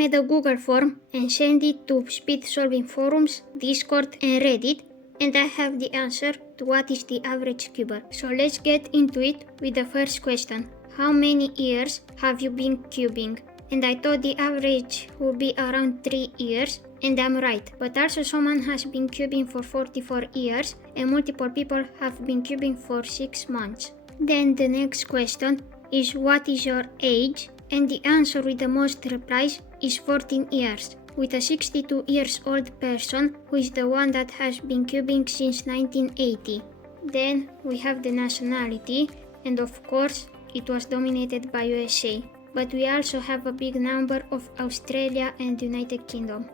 made a Google form and sent it to speed solving forums, Discord and Reddit, and I have the answer to what is the average cuber. So let's get into it with the first question. How many years have you been cubing? And I thought the average would be around 3 years, and I'm right. But also someone has been cubing for 44 years, and multiple people have been cubing for 6 months. Then the next question is what is your age? And the answer with the most replies is 14 years, with a 62 years old person who is the one that has been cubing since 1980. Then we have the nationality, and of course it was dominated by USA. But we also have a big number of Australia and United Kingdom.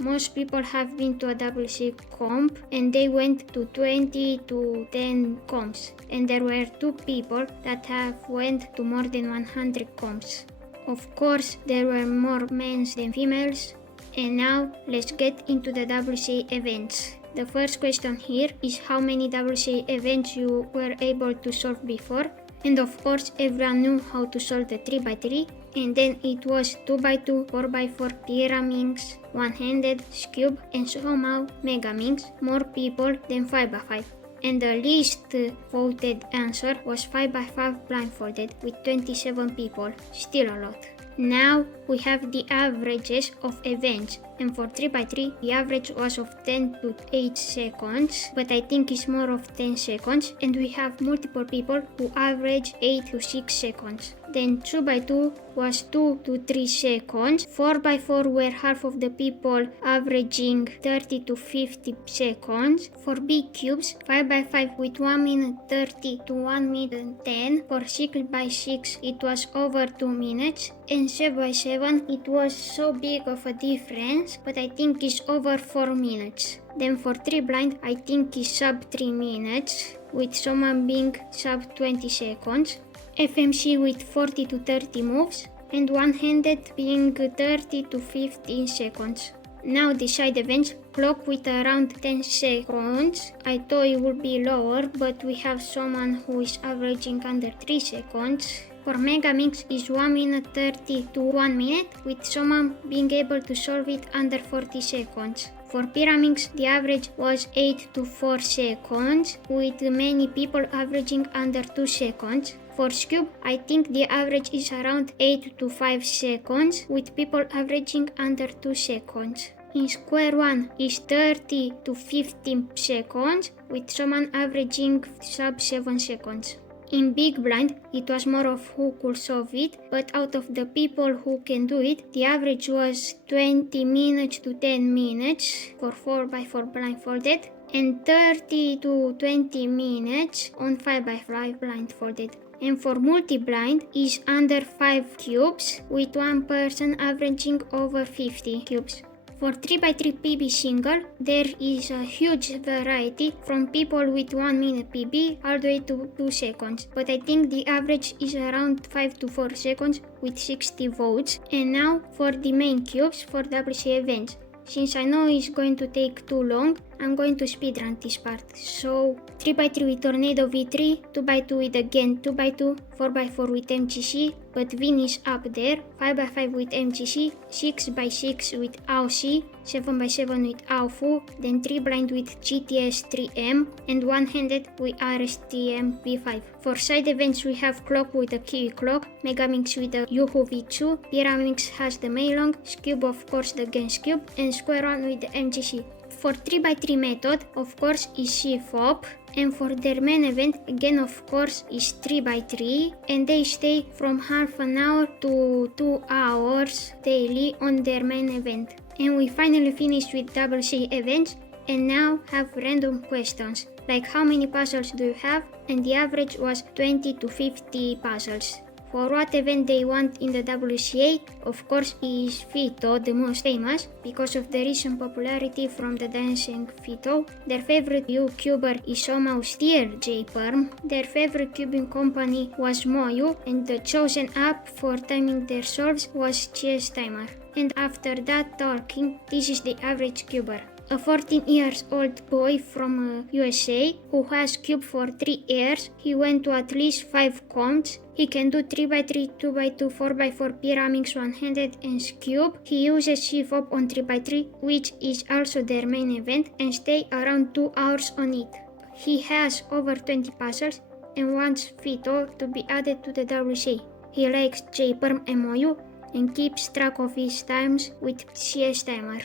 Most people have been to a WC comp and they went to 20 to 10 comps. And there were 2 people that have went to more than 100 comps. Of course, there were more men than females. And now let's get into the WC events. The first question here is how many WC events you were able to solve before. And of course everyone knew how to solve the 3x3, and then it was 2x2, 4x4, pyraminx, one-handed, cube, and somehow megaminx, more people than 5x5. And the least voted answer was 5x5 blindfolded with 27 people, still a lot. Now we have the averages of events, and for 3x3 the average was of 10 to 8 seconds, but I think it's more of 10 seconds, and we have multiple people who average 8 to 6 seconds. Then 2x2 was 2 to 3 seconds, 4x4 were half of the people averaging 30 to 50 seconds. For big cubes, 5x5 with 1 minute 30 to 1 minute 10, for 6x6 it was over 2 minutes, and 7x7 it was so big of a difference, but I think it's over 4 minutes. Then for 3 blind I think it's sub 3 minutes, with someone being sub 20 seconds. FMC with 40 to 30 moves, and one-handed being 30 to 15 seconds. Now the side events, clock with around 10 seconds. I thought it would be lower, but we have someone who is averaging under 3 seconds. For megaminx is 1 minute 30 to 1 minute, with someone being able to solve it under 40 seconds. For pyraminx, the average was 8 to 4 seconds, with many people averaging under 2 seconds. For cube, I think the average is around 8 to 5 seconds, with people averaging under 2 seconds. In square 1 is 30 to 15 seconds, with someone averaging sub 7 seconds. In big blind, it was more of who could solve it, but out of the people who can do it, the average was 20 minutes to 10 minutes for 4x4 blindfolded, and 30 to 20 minutes on 5x5 blindfolded. And for multi-blind is under 5 cubes, with one person averaging over 50 cubes. For 3x3 PB single, there is a huge variety from people with 1 minute PB all the way to 2 seconds, but I think the average is around 5 to 4 seconds with 60 votes. And now for the main cubes for WC events. Since I know it's going to take too long, I'm going to speedrun this part. So 3x3 with Tornado V3, 2x2 with again 2x2, 4x4 with MGC, but Vin is up there, 5x5 with MGC, 6x6 with AOC, 7x7 with AOFU, then 3 blind with GTS 3M, and one-handed with RSTM V5. For side events we have clock with the Kiwi clock, megaminx with the Yuhu V2, pyraminx has the Meilong, cube of course the Gens cube, and square 1 with the MGC. For 3x3 method, of course, is CFOP, and for their main event, again of course, is 3x3, and they stay from half an hour to 2 hours daily on their main event. And we finally finished with WC events, and now have random questions, like how many puzzles do you have, and the average was 20 to 50 puzzles. For what event they want in the WCA, of course is Fito the most famous, because of the recent popularity from the dancing Fito. Their favorite YouTuber is some austere J-Perm. Their favorite cubing company was Moyu, and the chosen app for timing their solves was Chess Timer. And after that talking, this is the average cuber. A 14-year-old boy from USA who has cubed for 3 years. He went to at least 5 comps He can do 3x3, 2x2, 4x4 pyramids one-handed and cube. He uses shift up on 3x3, which is also their main event, and stay around 2 hours on it. He has over 20 puzzles and wants Fito to be added to the WC. He likes JPerm MOU and keeps track of his times with CS Timer.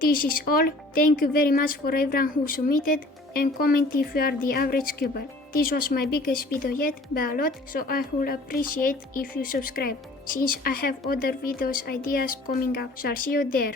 This is all. Thank you very much for everyone who submitted, and comment if you are the average cuber. This was my biggest video yet by a lot, so I would appreciate if you subscribe, since I have other videos ideas coming up, so I'll see you there.